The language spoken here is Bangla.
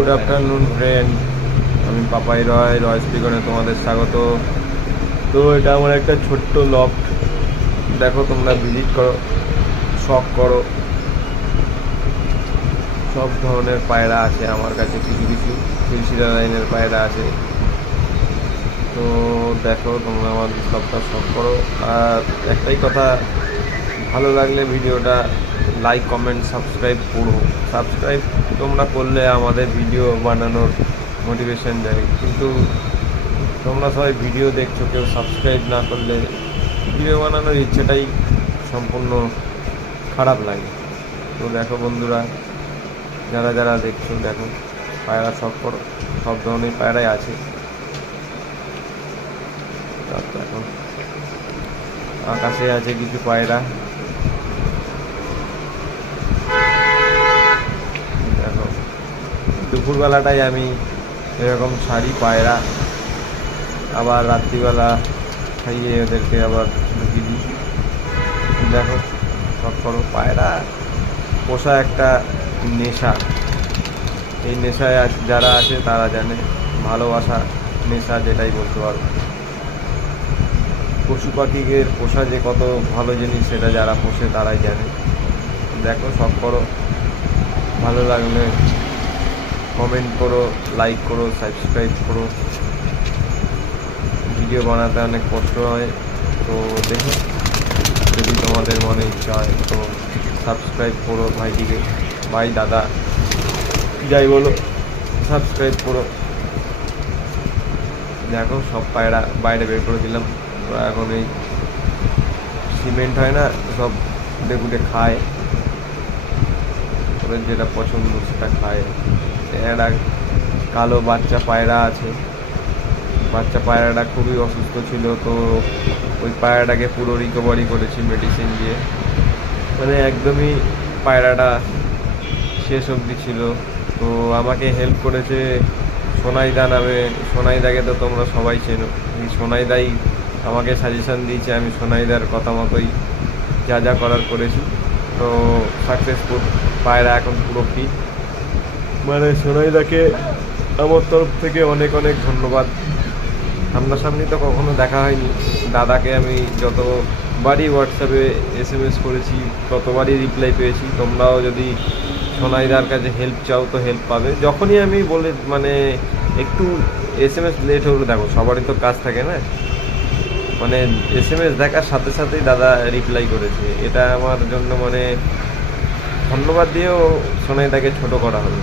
গুড আফটারনুন ফ্রেন্ড, আমি পাপাই রয় স্পিকনে তোমাদের স্বাগত। তো এটা আমার একটা ছোট্ট লফট, দেখো তোমরা ভিজিট করো, শখ করো। সব ধরনের পায়রা আছে আমার কাছে, কিছু কিছু সিলসিলা লাইনের পায়রা আছে। তো দেখো তোমরা আমার সবটা শখ করো। আর একটাই কথা, ভালো লাগলে ভিডিওটা লাইক কমেন্ট সাবস্ক্রাইব করো। সাবস্ক্রাইব তোমরা করলে আমাদের ভিডিও বানানোর মোটিভেশন যায়, কিন্তু তোমরা সবাই ভিডিও দেখছো, কেউ সাবস্ক্রাইব না করলে ভিডিও বানানোর ইচ্ছেটাই সম্পূর্ণ খারাপ লাগে। তো দেখো বন্ধুরা, যারা যারা দেখছো দেখো, পায়রা শখ করো, সব ধরনের পায়রাই আছে। এখন আকাশে আছে কিছু পায়রা, দেখো দুপুরবেলাটাই আমি এরকম ছাড়ি পায়রা, আবার রাত্রিবেলা খাইয়ে ওদেরকে আবার ঢুকিয়ে দিই। দেখো শখ করো, পায়রা পোষা একটা নেশা। এই নেশায় যারা আছে তারা জানে, ভালোবাসা নেশা যেটাই বলতে পারো। পশু পাখিকে পোষা যে কত ভালো জিনিস, সেটা যারা পোষে তারাই জানে। দেখো শখ করো, ভালো লাগলে কমেন্ট করো, লাইক করো, সাবস্ক্রাইব করো। ভিডিও বানাতে অনেক কষ্ট হয়, তো দেখো যদি তোমাদের মনে ইচ্ছা হয় তো সাবস্ক্রাইব করো ভাইটিকে, ভাই দাদা যাই বলো, সাবস্ক্রাইব করো। দেখো সব পায়রা বাইরে বের করে দিলাম, ওরা এখন এই সিমেন্ট হয় না, সব কুটে কুটে খায়, ওদের যেটা পছন্দ সেটা খায়। একটা কালো বাচ্চা পায়রা আছে, বাচ্চা পায়রাটা খুবই অসুস্থ ছিল, তো ওই পায়রাটাকে পুরো রিকভারি করেছি মেডিসিন দিয়ে, মানে একদমই পায়রাটা শেষ অবধি ছিল। তো আমাকে হেল্প করেছে সোনাইদা নামে, সোনাইদাকে তো তোমরা সবাই চেনো। এই সোনাইদাই আমাকে সাজেশান দিয়েছে, আমি সোনাইদার কথা মতোই যা যা করার করেছি। তো সাকসেসফুল, পায়রা এখন পুরো ফিট। মানে সোনাইদাকে আমার তরফ থেকে অনেক অনেক ধন্যবাদ। সামনাসামনি তো কখনো দেখা হয়নি, দাদাকে আমি যতবারই হোয়াটসঅ্যাপে SMS করেছি ততবারই রিপ্লাই পেয়েছি। তোমরাও যদি সোনাইদার কাছে হেল্প চাও তো হেল্প পাবে। যখনই আমি বলে মানে একটু SMS লেট হলে, দেখো সবারই তো কাজ থাকে না, মানে SMS দেখার সাথে সাথেই দাদা রিপ্লাই করেছে। এটা আমার জন্য মানে ধন্যবাদ দিয়েও সোনাইদাকে ছোট করা হবে।